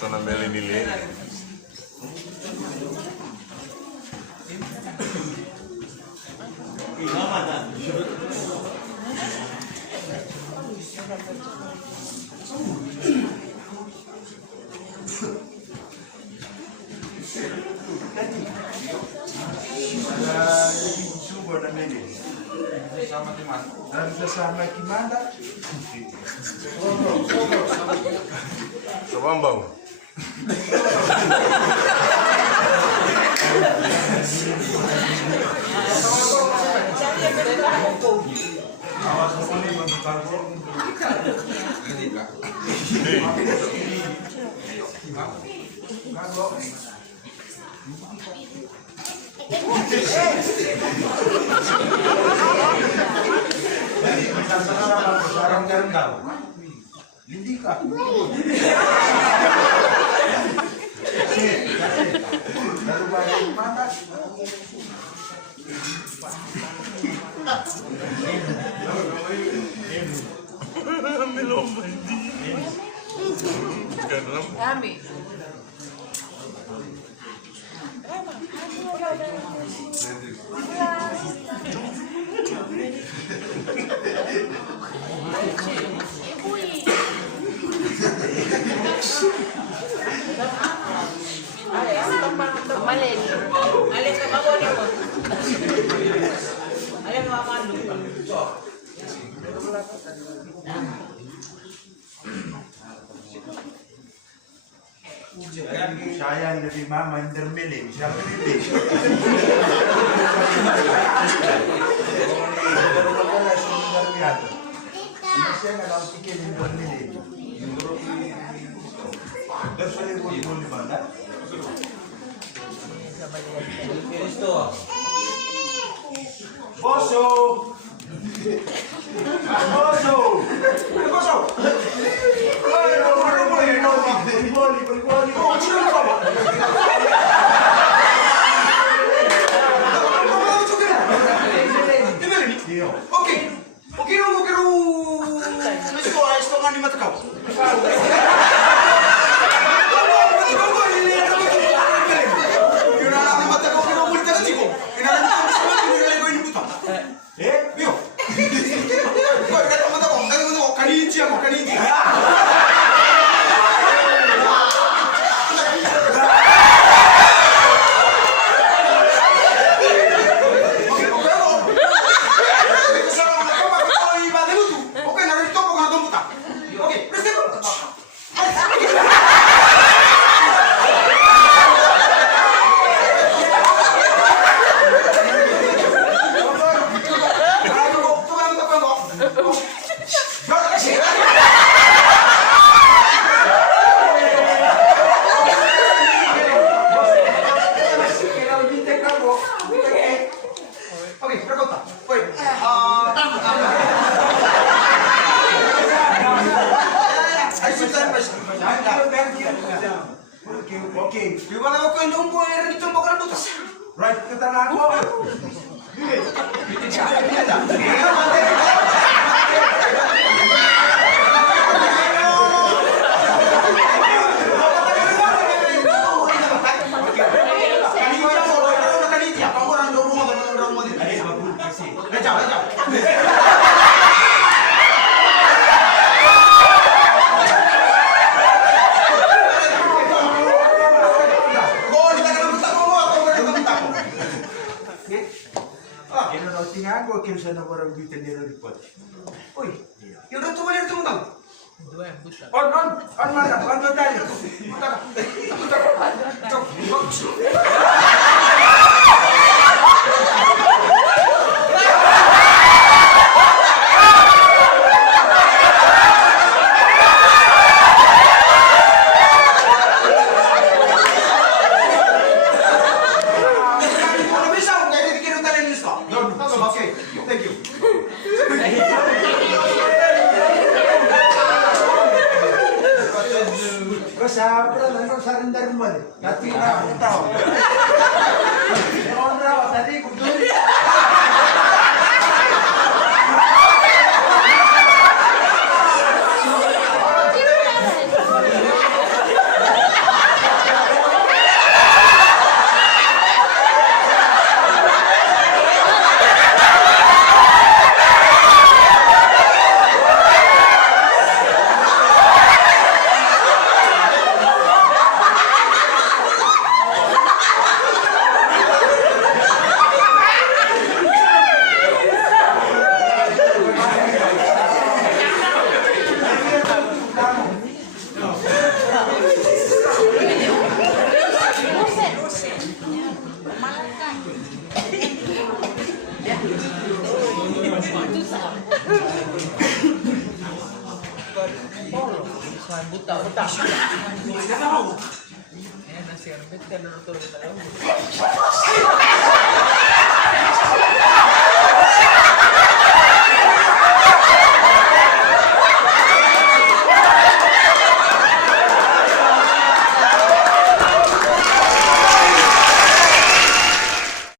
Sono belle milene. Sama gimana? Sobambang. Sarang-sarang daw. Hindi ka. Lalu balik mana? Milomba hindi. Ami. Malin. Alin ka ba mo? Alin mo ako ano? Saya yang lebih mama intermilling, siapa ini? Saya kalau pikir intermilling, terus saya pun di mana? Boso, boso, boso. Oke, gimana kau nunggu air itu bakal putus? Right, kita lakukan. Tinggal aku sana orang di tendera report. Oi, yang itu boleh itu mungkin. On mana? On tadi. Thank you. Kasama lang sa rindar mo. Dati na ako tao. Ondra, tadi ko doon. buta. Ganaw. Ayan na sir. Bet ka na ito rin talaga.